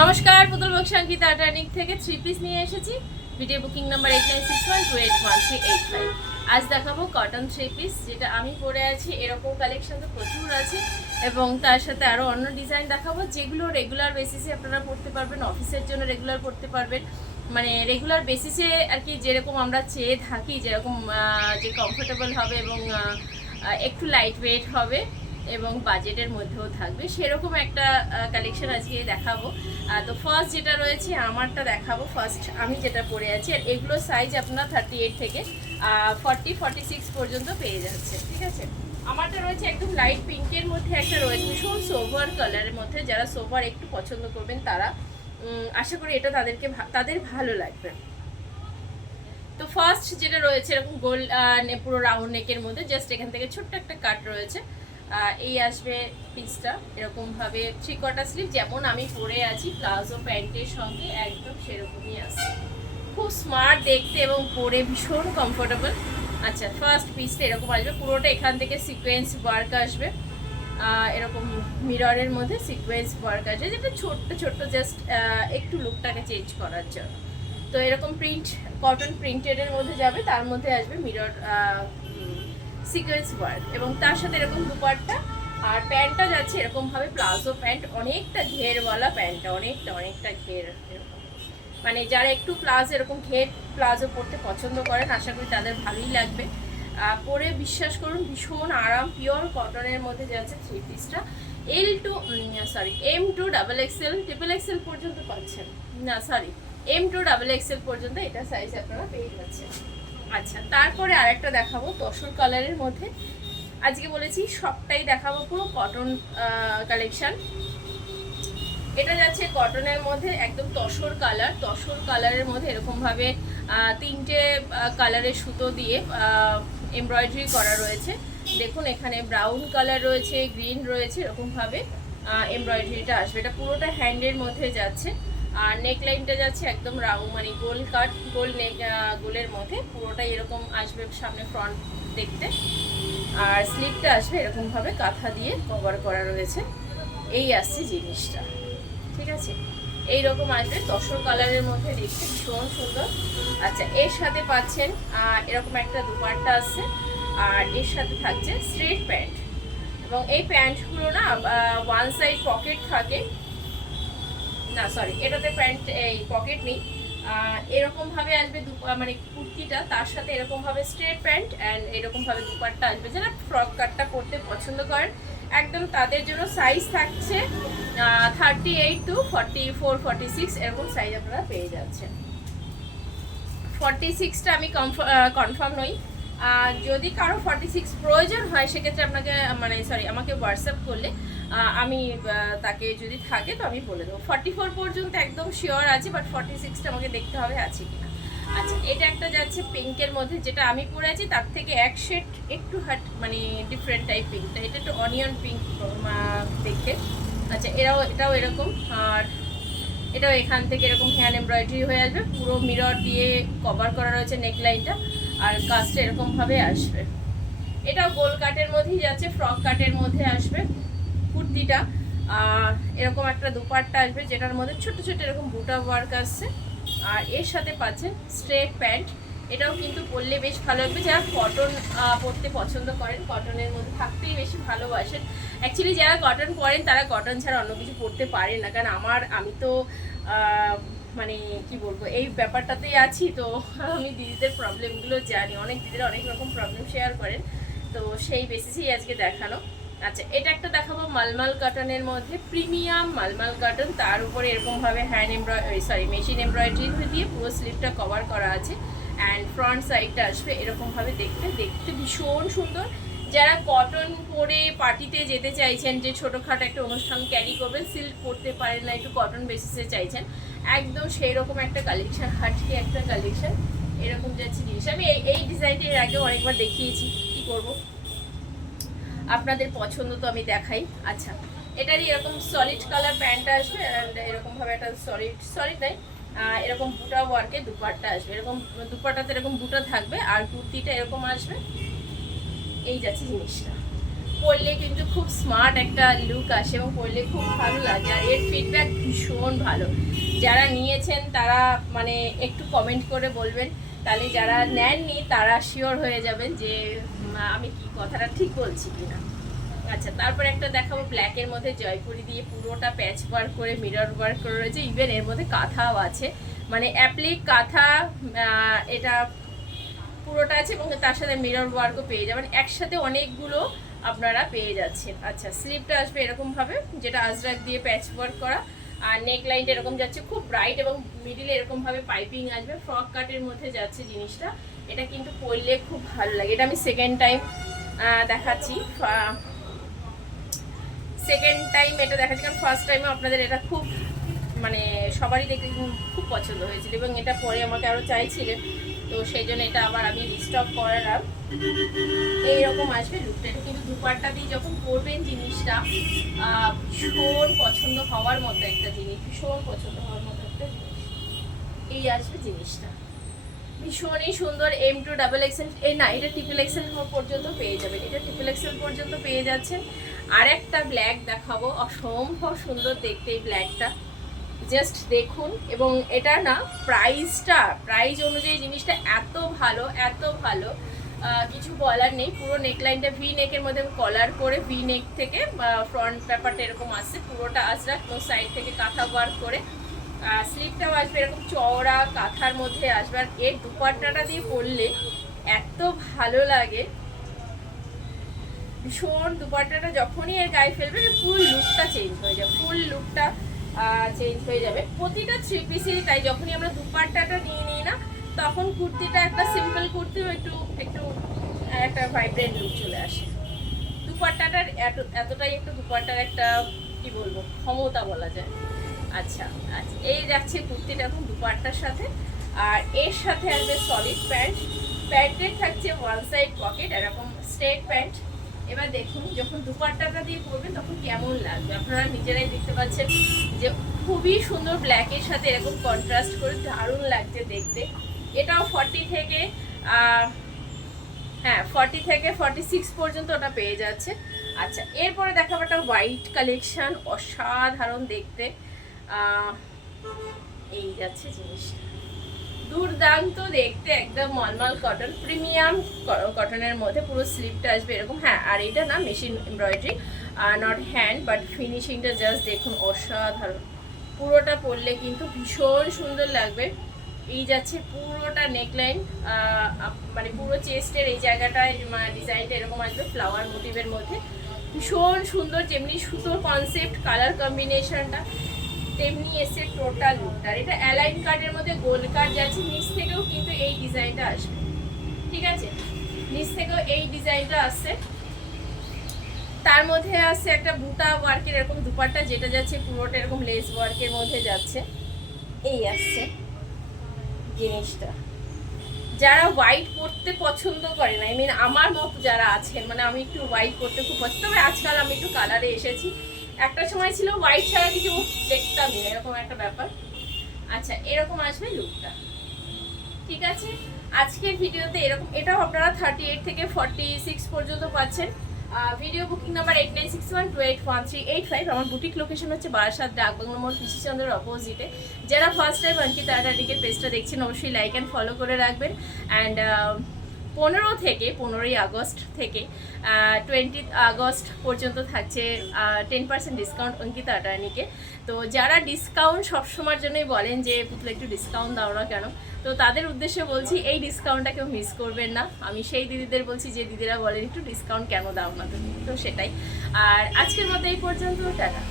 নমস্কার, পুতুল বক্স সংগীতা আটার্নিক থেকে 3 পিস নিয়ে এসেছি। Video booking number 8961281385। আজ দেখাবো কটন 3 পিস, যেটা আমি পরে আছি। এরকম কালেকশন তো প্রচুর আছে এবং তার সাথে আরও অন্য ডিজাইন দেখাবো, যেগুলো রেগুলার বেসিসে আপনারা পরতে পারবেন, অফিসের জন্য রেগুলার পরতে পারবেন। মানে রেগুলার বেসিসে আর কি, যেরকম আমরা চেয়ে থাকি, যেরকম যে কমফোর্টেবল হবে এবং একটু লাইট ওয়েট হবে এবং বাজেটের মধ্যেও থাকবে, সেরকম একটা কালেকশন আজকে দেখাবো। তো ফার্স্ট যেটা রয়েছে আমারটা দেখাবো। ফার্স্ট আমি যেটা পরে আছি, আর এগুলো সাইজ আপনার 38 থেকে 40-46 পর্যন্ত পেয়ে যাচ্ছে। ঠিক আছে, আমারটা রয়েছে একদম লাইট পিঙ্কের মধ্যে, একটা রয়েছে ভীষণ সোভার কালারের মধ্যে। যারা সোভার একটু পছন্দ করবেন তারা আশা করি এটা তাদের ভালো লাগবে। তো ফার্স্ট যেটা রয়েছে এরকম গোল পুরো রাউন্ড নেকের মধ্যে, জাস্ট এখান থেকে ছোট্ট একটা কাট রয়েছে। এই আসবে পিসটা এরকমভাবে 3/4 স্লিভ, যেমন আমি পরে আছি প্লাজো প্যান্টের সঙ্গে একদম সেরকমই আসছে। খুব স্মার্ট দেখতে এবং পরে ভীষণ কমফোর্টেবল। আচ্ছা, ফার্স্ট পিসটা এরকম আসবে, পুরোটা এখান থেকে সিকোয়েন্স ওয়ার্ক আসবে। এরকম মিররের মধ্যে সিকোয়েন্স ওয়ার্ক আসবে, যেটা ছোট্ট ছোট্ট জাস্ট একটু লুকটাকে চেঞ্জ করার জন্য। তো এরকম প্রিন্ট, কটন প্রিন্টেডের মধ্যে যাবে, তার মধ্যে আসবে মিরর সিকোয়েন্স ওয়ার্ক এবং তার সাথে এরকম দুপাট্টা। আর প্যান্টটা যাচ্ছে এরকমভাবে প্লাজো প্যান্ট, অনেকটা ঘেরওয়ালা প্যান্টটা, অনেকটা ঘের এরকম। মানে যারা একটু এরকম ঘের প্লাজো পরতে পছন্দ করেন, আশা করি তাদের ভালোই লাগবে। পরে বিশ্বাস করুন ভীষণ আরাম, পিওর কটনের মধ্যে যাচ্ছে 3 পিসটা। M2XXL পর্যন্ত পাচ্ছেন, না সরি M2XXL পর্যন্ত এটা সাইজ আপনারা পেয়ে যাচ্ছেন। আচ্ছা, তারপরে আরেকটা দেখাবো তসর কালারের মধ্যে। আজকে বলেছি সবটাই দেখাবো পুরো কটন কালেকশন। এটা যাচ্ছে কটনের মধ্যে একদম তসর কালারের মধ্যে এরকমভাবে 3টে কালারের সুতো দিয়ে এমব্রয়ডারি করা রয়েছে। দেখুন এখানে ব্রাউন কালার রয়েছে, গ্রিন রয়েছে, এরকমভাবে এমব্রয়ডারিটা আসবে। এটা পুরোটা হ্যান্ডের মধ্যে যাচ্ছে। আর নেকলাইনটা যাচ্ছে একদম রাউন্ড, মানে গোল কাট, গোলের মধ্যে পুরোটাই এরকম আসবে সামনে ফ্রন্ট দেখতে। আর স্লিভটা আসবে এরকমভাবে কাঁথা দিয়ে কভার করা রয়েছে। এই আসছে জিনিসটা, ঠিক আছে, এইরকম আসবে তসর কালারের মধ্যে, দেখতে ভীষণ সুন্দর। আচ্ছা, এর সাথে পাচ্ছেন এরকম একটা দুপাট্টা আসছে, আর এর সাথে থাকছে স্ট্রেট প্যান্ট। এবং এই প্যান্টগুলো না ওয়ান সাইড পকেট থাকে, না সরি এটাতে প্যান্ট এই পকেট নেই। এরকমভাবে আসবে মানে কুর্তিটা, তার সাথে এরকমভাবে স্ট্রেট প্যান্ট অ্যান্ড এরকমভাবে দুপাট্টা আসবে। যারা ফ্রক কাটটা পরতে পছন্দ করেন একদম তাদের জন্য সাইজ থাকছে 38 to 44-46 এরকম সাইজ আপনারা পেয়ে যাচ্ছেন। 46টা আমি কনফার্ম নই। যদি কারো 46 প্রয়োজন হয় সেক্ষেত্রে আপনাকে আমাকে হোয়াটসঅ্যাপ করলে আমি তাকে যদি থাকে তো আমি বলে দেবো। 44 পর্যন্ত একদম শিওর আছে, বাট 46টা আমাকে দেখতে হবে আছে কিনা। আচ্ছা, এটা একটা যাচ্ছে পিঙ্কের মধ্যে, যেটা আমি পরে আছি তার থেকে এক শেড একটু মানে ডিফারেন্ট টাইপ পিঙ্কটা। এটা একটু অনিয়ন পিঙ্ক দেখতে। আচ্ছা, এটাও এরকম। আর এটাও এখান থেকে এরকম হ্যান্ড এমব্রয়ডারি হয়ে আসবে, পুরো মিরর দিয়ে কভার করা রয়েছে নেকলাইনটা, আর কাজটা এরকমভাবে আসবে। এটাও গোল কাটের মধ্যেই যাচ্ছে, ফ্রক কাটের মধ্যে আসবে কুর্তিটা। এরকম একটা দুপাট্টা আসবে, যেটার মধ্যে ছোট ছোট এরকম বুটা ওয়ার্ক আসছে। আর এর সাথে পাচ্ছেন স্ট্রেট প্যান্ট। এটাও কিন্তু পরলে বেশ ভালো লাগবে। যারা কটন পরতে পছন্দ করেন, কটনের মধ্যে থাকতেই বেশি ভালোবাসেন। অ্যাকচুয়ালি যারা কটন পরেন তারা কটন ছাড়া অন্য কিছু পরতে পারেন না, কারণ আমি তো মানে কি বলবো, এই ব্যাপারটাতেই আছি। তো আমি দিদিদের প্রবলেমগুলো জানি, অনেক দিদিরা অনেক রকম প্রবলেম শেয়ার করেন, তো সেই বেসিসেই আজকে দেখানো। আচ্ছা, এটা একটা দেখাবো মালমাল কটনের মধ্যে, প্রিমিয়াম মালমাল কটন। তার উপরে এরকমভাবে মেশিন এমব্রয়ডারি দিয়ে পুরো স্লিভটা কভার করা আছে। অ্যান্ড ফ্রন্ট সাইডটা আসবে এরকমভাবে, দেখতে ভীষণ সুন্দর। যারা কটন পরে পার্টিতে যেতে চাইছেন, যে ছোটোখাটো একটা অনুষ্ঠান ক্যারি করবেন, সিল্ক পরতে পারেন না, একটু কটন বেসিসে চাইছেন, একদম সেই রকম একটা কালেকশন, হাটকে একটা কালেকশন। এরকম যাচ্ছে জিনিস। আমি এই ডিজাইনটা এর আগেও অনেকবার দেখিয়েছি, কি করব, আপনাদের পছন্দ তো আমি দেখাই। আচ্ছা, এটারই এরকম সলিড কালার প্যান্ট আসবে, অ্যান্ড এরকমভাবে একটা সলিড নাই, এরকম বুটা ওয়ার্কে দুপাট্টা আসবে। এরকম দুপাট্টাতে এরকম বুটা থাকবে, আর কুর্তিটা এরকম আসবে। এই যাচ্ছে জিনিসটা, পরলে কিন্তু খুব স্মার্ট একটা লুক আসে এবং পরলে খুব ভালো লাগে। আর এর ফিডব্যাক ভীষণ ভালো। যারা নিয়েছেন তারা মানে একটু কমেন্ট করে বলবেন, তাহলে যারা নেননি তারা শিওর হয়ে যাবেন যে আমি কি কথাটা ঠিক বলছি কিনা। আচ্ছা, তারপর একটা দেখাবো ব্ল্যাকের মধ্যে জয়পুরি দিয়ে পুরোটা প্যাচ ওয়ার্ক করে মিরর ওয়ার্ক করে রয়েছে, ইভেন এর মধ্যে কাঁথাও আছে, মানে অ্যাপ্লিক কাঁথা এটা পুরোটা আছে এবং তার সাথে মিরর ওয়ার্কও পেয়ে যাবেন, একসাথে অনেকগুলো আপনারা পেয়ে যাচ্ছেন। আচ্ছা, স্লিপটা আসবে এরকমভাবে, যেটা আজরাক দিয়ে প্যাচ ওয়ার্ক করা, আর নেক লাইনটা এরকম যাচ্ছে খুব ব্রাইট এবং মিডিলে এরকমভাবে পাইপিং আসবে, ফ্রক কাটের মধ্যে যাচ্ছে জিনিসটা। এটা কিন্তু পরলে খুব ভালো লাগে। এটা আমি সেকেন্ড টাইম দেখাচ্ছি, এটা দেখাচ্ছি কারণ ফার্স্ট টাইমে আপনাদের এটা খুব মানে সবারই দেখে খুব পছন্দ হয়েছিল এবং এটা পরে আমাকে আরও চাইছিলেন, তো সেই জন্য এটা আবার আমি রিস্টক করালাম। এইরকম আসবে লুকটা। এটা কিন্তু দুপাট্টা দিয়ে যখন পরবেন জিনিসটা ভীষণ পছন্দ হওয়ার মতো একটা জিনিস, ভীষণ পছন্দ হওয়ার মতো একটা জিনিস। এই আসবে জিনিসটা, ভীষণই সুন্দর। M2 ডাবল এক্সেল এই না, এটা ট্রিপল এক্সেল পর্যন্ত পেয়ে যাবেন, এটা ট্রিপল এক্সেল পর্যন্ত পেয়ে যাচ্ছেন। আর একটা ব্ল্যাক দেখাবো, অসম্ভব সুন্দর দেখতে এই ব্ল্যাকটা, জাস্ট দেখুন। এবং এটা না প্রাইস অনুযায়ী জিনিসটা এত ভালো, এত ভালো, কিছু বলার নেই। পুরো নেকলাইনটা ভি নেকের মধ্যে কলার করে ভি নেক থেকে ফ্রন্ট ব্যাপারটা এরকম আসছে, পুরোটা আজরাক সাইড থেকে কাঁথা ওয়ার্ক করে, স্লিপটাও আসবে এরকম চওড়া কাঁথার মধ্যে আসবে। আর এর দুপাট্টাটা দিয়ে পরলে এত ভালো লাগে ভীষণ। দুপাট্টাটা যখনই এর গায়ে ফেলবে ফুল লুকটা চেঞ্জ হয়ে যাবে, ফুল লুকটা চেঞ্জ হয়ে যাবে। প্রতিটা থ্রি পিসেরই তাই, যখনই আমরা দুপাট্টাটা নিয়ে নিই না তখন কুর্তিটা একটা সিম্পল কুর্তিও একটু একটা ভাইব্রেন্ট লুক চলে আসে। দুপাট্টাটার এতটাই একটু দুপাট্টার একটা কি বলবো ক্ষমতা বলা যায়। আচ্ছা, এই যাচ্ছে কুর্তিটা এখন দুপাট্টার সাথে, আর এর সাথে আসবে সলিড প্যান্টের থাকছে ওয়ান সাইড পকেট এরকম স্ট্রেট প্যান্ট। এবার দেখুন যখন দুপাট্টাটা দিয়ে পরবেন তখন কেমন লাগবে, আপনারা নিজেরাই দেখতে পাচ্ছেন যে খুবই সুন্দর ব্ল্যাকের সাথে এরকম কন্ট্রাস্ট করে দারুণ লাগছে দেখতে। এটাও 40 থেকে 46 পর্যন্ত ওটা পেয়ে যাচ্ছে। আচ্ছা, এরপরে দেখাবো একটা হোয়াইট কালেকশন, অসাধারণ দেখতে। এই যাচ্ছে জিনিস দুর্দান্ত দেখতে, একদম মলমল কটন, প্রিমিয়াম কটনের মধ্যে পুরো স্লিপটা আসবে এরকম। হ্যাঁ, আর এটা না machine embroidery, not hand, but ফিনিশিংটা জাস্ট দেখুন অসাধারণ। পুরোটা পরলে কিন্তু ভীষণ সুন্দর লাগবে। এই যাচ্ছে পুরোটা নেকলাইন, মানে পুরো চেস্টের এই জায়গাটায় ডিজাইনটা এরকম আসবে ফ্লাওয়ার মোটিভের মধ্যে, ভীষণ সুন্দর। যেমনি সুতোর কনসেপ্ট, কালার কম্বিনেশনটা তেমনি এসে টোটাল লুকটা। আর এটা অ্যালাইন কার্ডের মধ্যে গোল কার্ড যাচ্ছে, নিচ থেকেও কিন্তু এই ডিজাইনটা আসবে, ঠিক আছে, নিচ থেকেও এই ডিজাইনটা আসছে। তার মধ্যে আসছে একটা বুটা ওয়ার্কের এরকম দুপাট্টা, যেটা যাচ্ছে পুরোটা এরকম লেস ওয়ার্কের মধ্যে যাচ্ছে। এই আসছে জিনিসটা। যারা হোয়াইট পরতে পছন্দ করেন, আই মিন আমার মতো যারা আছেন, মানে আমি একটু হোয়াইট পরতে খুব পছন্দ, তবে আজকাল আমি একটু কালারে এসেছি, একটা সময় ছিল হোয়াইট ছাড়া কিছু দেখতাম না, এরকম একটা ব্যাপার। আচ্ছা, এরকম আসবে লুকটা, ঠিক আছে। আজকের ভিডিওতে এরকম, এটাও আপনারা 38 থেকে 46 পর্যন্ত পাচ্ছেন। Video booking number 8961281385। আমার বুটিক লোকেশন হচ্ছে বারাসাত ডাকবাংলো মোড়, পিসিচন্দ্রের অপোজিটে। যারা ফার্স্ট টাইম অঙ্কিতা আড্ডাটিকের পেজটা দেখছেন অবশ্যই লাইক অ্যান্ড ফলো করে রাখবেন। অ্যান্ড 15ই আগস্ট থেকে 20 আগস্ট পর্যন্ত থাকছে 10% ডিসকাউন্ট অঙ্কিতা আড্ডানিকে। তো যারা ডিসকাউন্ট সবসময়ের জন্যই বলেন যে পুতলে একটু ডিসকাউন্ট দাও না কেন, তো তাদের উদ্দেশ্যে বলছি এই ডিসকাউন্টটা কেউ মিস করবেন না। আমি সেই দিদিদের বলছি যে দিদিরা বলেন একটু ডিসকাউন্ট কেন দাও না তুমি, তো সেটাই। আর আজকের মতো এই পর্যন্ত, টাটা।